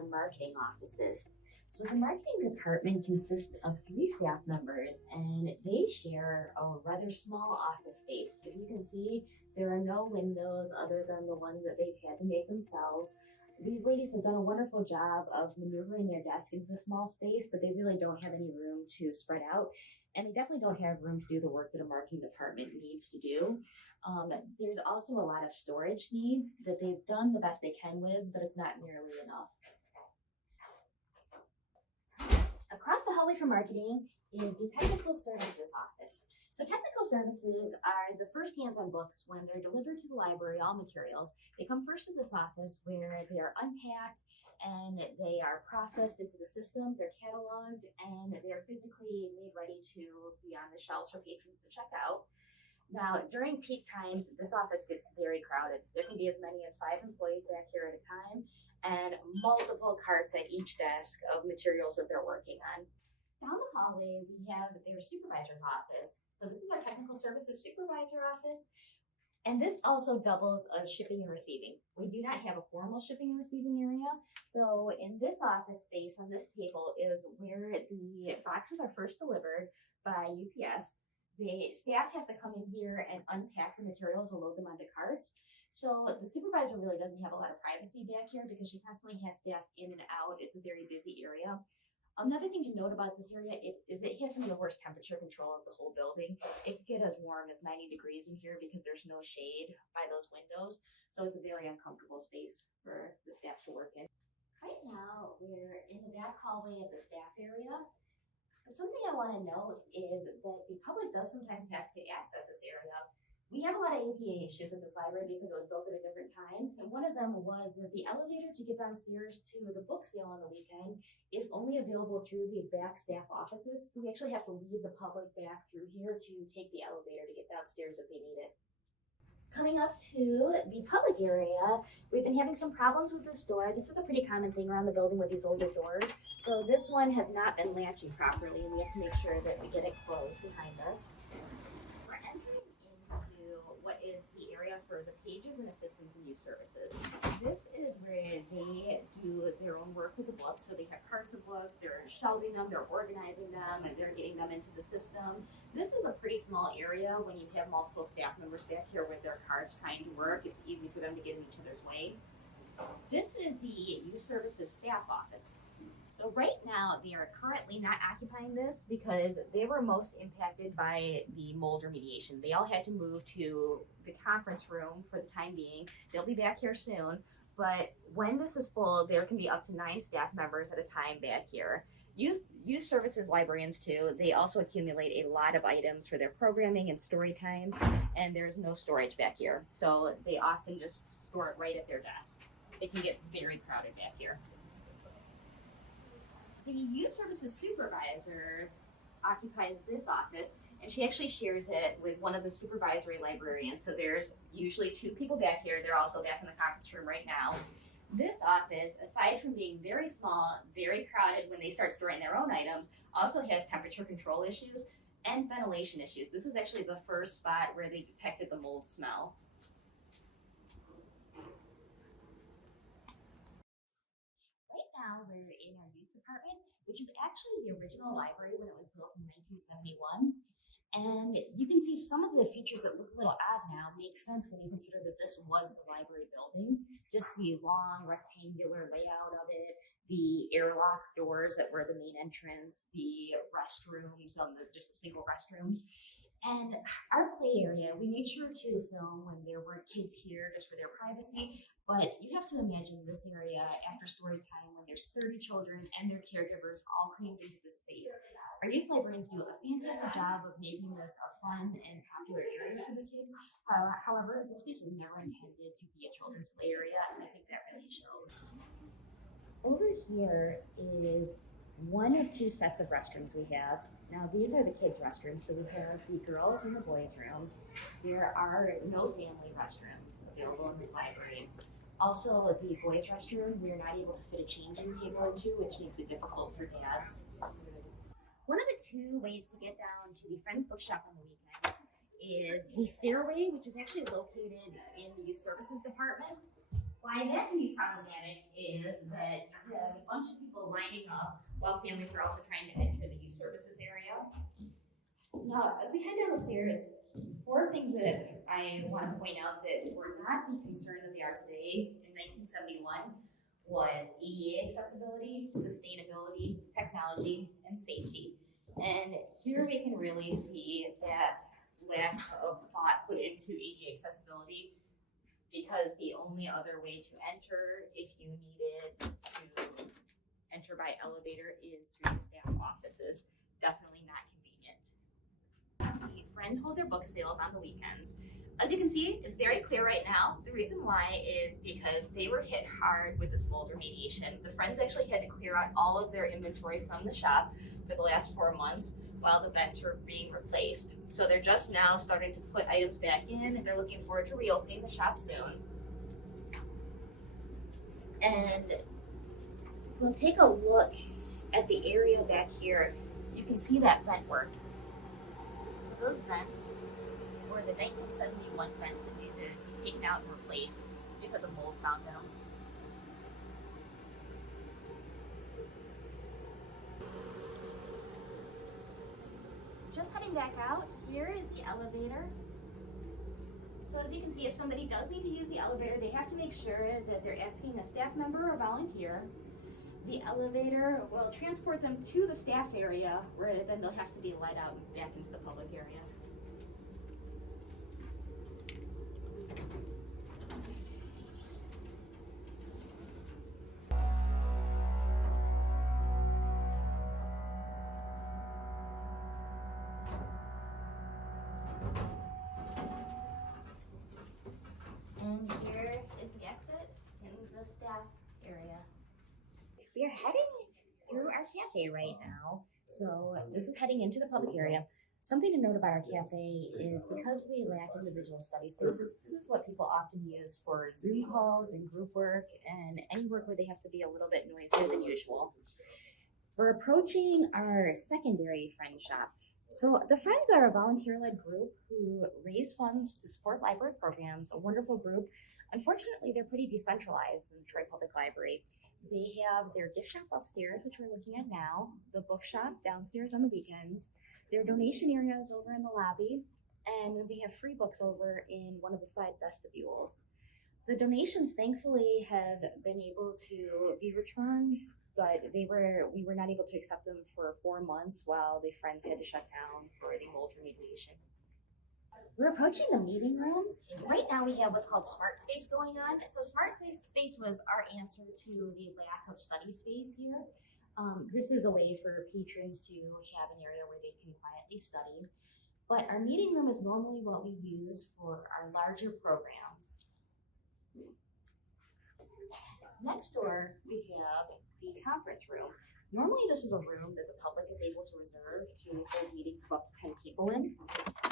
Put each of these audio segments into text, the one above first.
our marketing offices. So the marketing department consists of 3 staff members, and they share a rather small office space. As you can see, there are no windows other than the ones that they've had to make themselves. These ladies have done a wonderful job of maneuvering their desk into the small space, but they really don't have any room to spread out. And they definitely don't have room to do the work that a marketing department needs to do. There's also a lot of storage needs that they've done the best they can with, but it's not nearly enough. Across the hallway from marketing is the technical services office. So technical services are the first hands-on books when they're delivered to the library, all materials. They come first to this office where they are unpacked and they are processed into the system, they're cataloged, and they're physically made ready to be on the shelves for patrons to check out. Now, during peak times, this office gets very crowded. There can be as many as 5 employees back here at a time and multiple carts at each desk of materials that they're working on. Down the hallway, we have their supervisor's office. So this is our technical services supervisor office. And this also doubles as shipping and receiving. We do not have a formal shipping and receiving area. So in this office space on this table is where the boxes are first delivered by UPS. The staff has to come in here and unpack the materials and load them onto carts. So the supervisor really doesn't have a lot of privacy back here because she constantly has staff in and out. It's a very busy area. Another thing to note about this area is it has some of the worst temperature control of the whole building. It can get as warm as 90 degrees in here because there's no shade by those windows. So it's a very uncomfortable space for the staff to work in. Right now, we're in the back hallway at the staff area. But something I want to note is that the public does sometimes have to access this area. We have a lot of ADA issues at this library because it was built at a different time. And one of them was that the elevator to get downstairs to the book sale on the weekend is only available through these back staff offices. So we actually have to lead the public back through here to take the elevator to get downstairs if they need it. Coming up to the public area, we've been having some problems with this door. This is a pretty common thing around the building with these older doors. So this one has not been latching properly, and we have to make sure that we get it closed behind us. We're entering into what is the area for the pages and assistants and youth services. This is where they do their own work with the books. So they have carts of books, they're shelving them, they're organizing them, and they're getting them into the system. This is a pretty small area when you have multiple staff members back here with their carts trying to work. It's easy for them to get in each other's way. This is the youth services staff office. So right now, they are currently not occupying this because they were most impacted by the mold remediation. They all had to move to the conference room for the time being. They'll be back here soon, but when this is full, there can be up to 9 staff members at a time back here. Youth services librarians too, they also accumulate a lot of items for their programming and story time, and there's no storage back here. So they often just store it right at their desk. It can get very crowded back here. The youth services supervisor occupies this office, and she actually shares it with one of the supervisory librarians. So there's usually 2 people back here. They're also back in the conference room right now. This office, aside from being very small, very crowded when they start storing their own items, also has temperature control issues and ventilation issues. This was actually the first spot where they detected the mold smell. Right now, we're in our youth department, which is actually the original library when it was built in 1971. And you can see some of the features that look a little odd now make sense when you consider that this was the library building. Just the long rectangular layout of it, the airlock doors that were the main entrance, the restrooms, just the single restrooms. And our play area, we made sure to film when there weren't kids here just for their privacy, but you have to imagine this area after story time when there's 30 children and their caregivers all crammed into this space. Our youth librarians do a fantastic job of making this a fun and popular area for the kids. However, the space was never intended to be a children's play area, and I think that really shows. Over here is one of 2 sets of restrooms we have. Now, these are the kids' restrooms, so we have the girls' and the boys' room. There are no family restrooms available in this library. Also, the boys' restroom, we're not able to fit a changing table into, which makes it difficult for dads. One of the 2 ways to get down to the Friends Bookshop on the weekend is the stairway, which is actually located in the youth services department. Why that can be problematic is that you have a bunch of people lining up while families are also trying to enter the youth services area. Now, as we head down the stairs, four things that I want to point out that were not the concern that they are today in 1971 was ADA accessibility, sustainability, technology, and safety. And here we can really see that lack of thought put into ADA accessibility, because the only other way to enter if you needed to enter by elevator is through staff offices. Definitely not convenient. The Friends hold their book sales on the weekends. As you can see, it's very clear right now. The reason why is because they were hit hard with this mold remediation. The Friends actually had to clear out all of their inventory from the shop for the last 4 months while the vents were being replaced. So they're just now starting to put items back in, and they're looking forward to reopening the shop soon. And we'll take a look at the area back here. You can see that vent work. So those vents were the 1971 vents that needed to be taken out and replaced because of mold found in them. Just heading back out, here is the elevator. So as you can see, if somebody does need to use the elevator, they have to make sure that they're asking a staff member or volunteer. The elevator will transport them to the staff area, where then they'll have to be let out and back into the public area. And here is the exit in the staff area. We are heading through our cafe right now. So this is heading into the public area. Something to note about our cafe is because we lack individual study spaces, this is what people often use for Zoom calls and group work and any work where they have to be a little bit noisier than usual. We're approaching our secondary Friend shop. So the Friends are a volunteer-led group who raise funds to support library programs, a wonderful group. Unfortunately, they're pretty decentralized in the Troy Public Library. They have their gift shop upstairs, which we're looking at now, the bookshop downstairs on the weekends, their donation areas over in the lobby, and we have free books over in one of the side vestibules. The donations, thankfully, have been able to be returned, but we were not able to accept them for 4 months while the Friends had to shut down for the mold remediation. We're approaching the meeting room. Right now we have what's called Smart Space going on. So Smart Space was our answer to the lack of study space here. This is a way for patrons to have an area where they can quietly study. But our meeting room is normally what we use for our larger programs. Next door, we have the conference room. Normally this is a room that the public is able to reserve to hold meetings of up to 10 people in.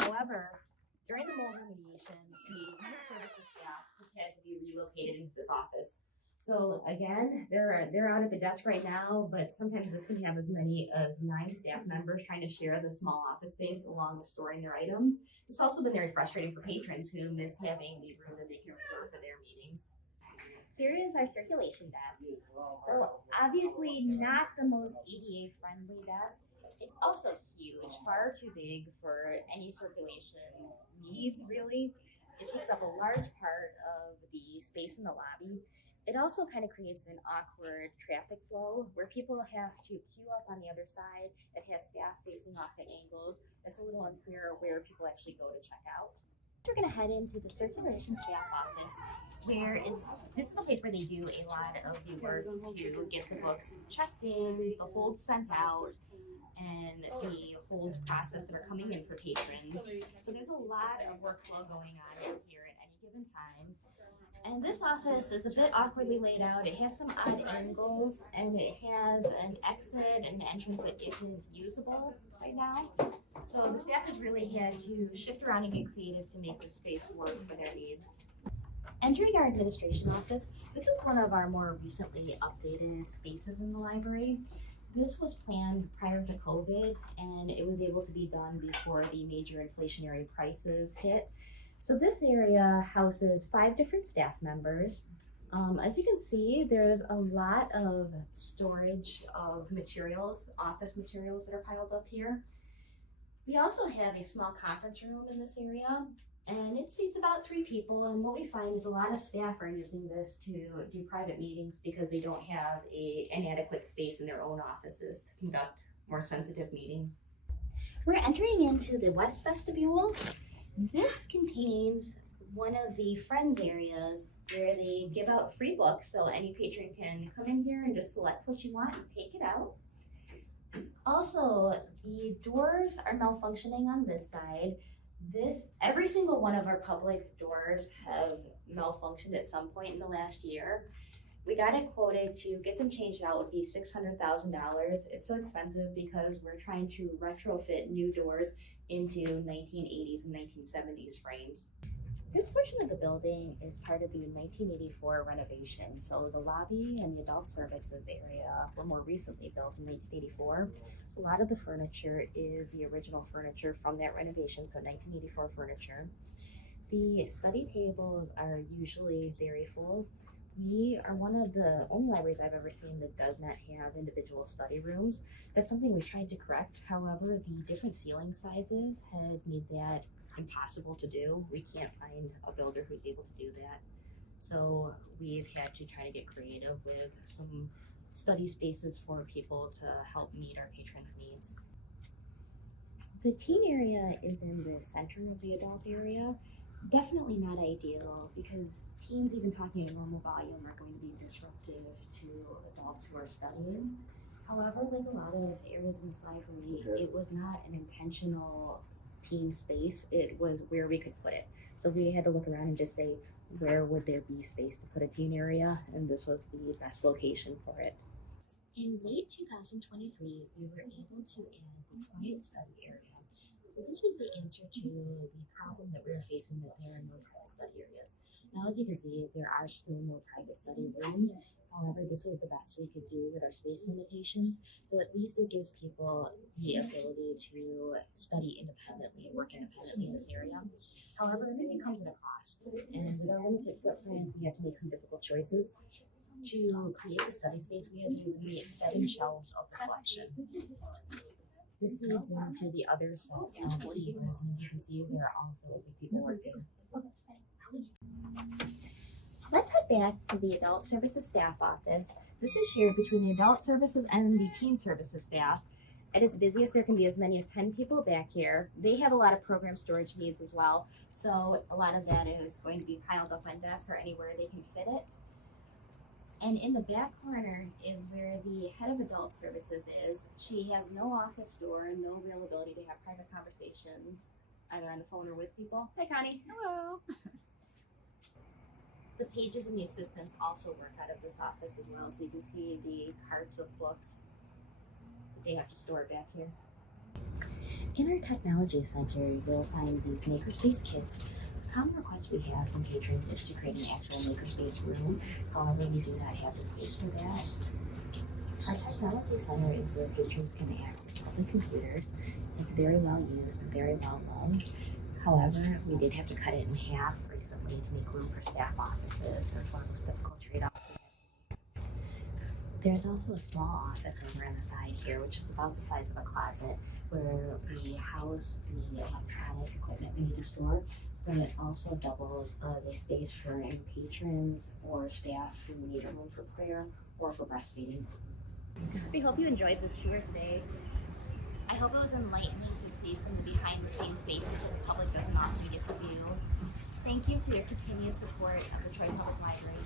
However, during the mold remediation, the youth services staff has had to be relocated into this office. So again, they're out at the desk right now, but sometimes this can have as many as 9 staff members trying to share the small office space along with storing their items. It's also been very frustrating for patrons who miss having the room that they can reserve for their meetings. Here is our circulation desk. So obviously not the most ADA friendly desk. It's also huge, far too big for any circulation needs really. It takes up a large part of the space in the lobby. It also kind of creates an awkward traffic flow where people have to queue up on the other side. It has staff facing off at angles. It's a little unclear where people actually go to check out. We're gonna head into the circulation staff office, this is the place where they do a lot of the work to get the books checked in, the holds sent out, and the holds process that are coming in for patrons. So there's a lot of workflow going on here at any given time. And this office is a bit awkwardly laid out. It has some odd angles, and it has an exit and an entrance that isn't usable right now. So the staff has really had to shift around and get creative to make the space work for their needs. Entering our administration office, this is one of our more recently updated spaces in the library. This was planned prior to COVID, and it was able to be done before the major inflationary prices hit. So this area houses 5 different staff members. As you can see, there's a lot of storage of materials, office materials that are piled up here. We also have a small conference room in this area, and it seats about 3 people. And what we find is a lot of staff are using this to do private meetings because they don't have an adequate space in their own offices to conduct more sensitive meetings. We're entering into the west vestibule. This contains one of the Friends areas where they give out free books, so any patron can come in here and just select what you want and take it out. Also, the doors are malfunctioning on this side. Every single one of our public doors have malfunctioned at some point in the last year. We got it quoted to get them changed out would be $600,000. It's so expensive because we're trying to retrofit new doors into 1980s and 1970s frames. This portion of the building is part of the 1984 renovation. So the lobby and the adult services area were more recently built in 1984. A lot of the furniture is the original furniture from that renovation, so 1984 furniture. The study tables are usually very full. We are one of the only libraries I've ever seen that does not have individual study rooms. That's something we tried to correct. However, the different ceiling sizes has made that impossible to do. We can't find a builder who's able to do that. So we've had to try to get creative with some study spaces for people to help meet our patrons' needs. The teen area is in the center of the adult area. Definitely not ideal because teens, even talking at normal volume, are going to be disruptive to adults who are studying. However, like a lot of areas in this library, it was not an intentional teen space. It was where we could put it. So we had to look around and just say, where would there be space to put a teen area? And this was the best location for it. In late 2023, we were able to add the quiet study area. So this was the answer to the problem that we were facing, that there are no private study areas. Now, as you can see, there are still no private study rooms. However, this was the best we could do with our space limitations. So at least it gives people the ability to study independently and work independently in this area. However, everything comes at a cost. And with our limited footprint, we had to make some difficult choices. To create the study space, we had to eliminate 7 shelves of the collection. This leads into the other set of tables, and as you can see, they're all filled with people working. Let's head back to the Adult Services Staff Office. This is shared between the Adult Services and the Teen Services staff. At its busiest, there can be as many as 10 people back here. They have a lot of program storage needs as well, so a lot of that is going to be piled up on desk or anywhere they can fit it. And in the back corner is where the head of adult services is. She has no office door, no real ability to have private conversations, either on the phone or with people. Hi, Connie. Hello. The pages and the assistants also work out of this office as well, so you can see the carts of books. They have to store it back here. In our technology center, you'll find these makerspace kits. A common request we have from patrons is to create an actual makerspace room. However, we do not have the space for that. Our technology center is where patrons can access public computers. It's very well used and very well loved. However, we did have to cut it in half recently to make room for staff offices. That's one of those difficult trade-offs we had. There's also a small office over on the side here, which is about the size of a closet, where we house the electronic equipment we need to store, but it also doubles as a space for any patrons or staff who need a room for prayer or for breastfeeding. We hope you enjoyed this tour today. I hope it was enlightening to see some of the behind-the-scenes spaces that the public doesn't often get to view. Thank you for your continued support of the Troy Public Library.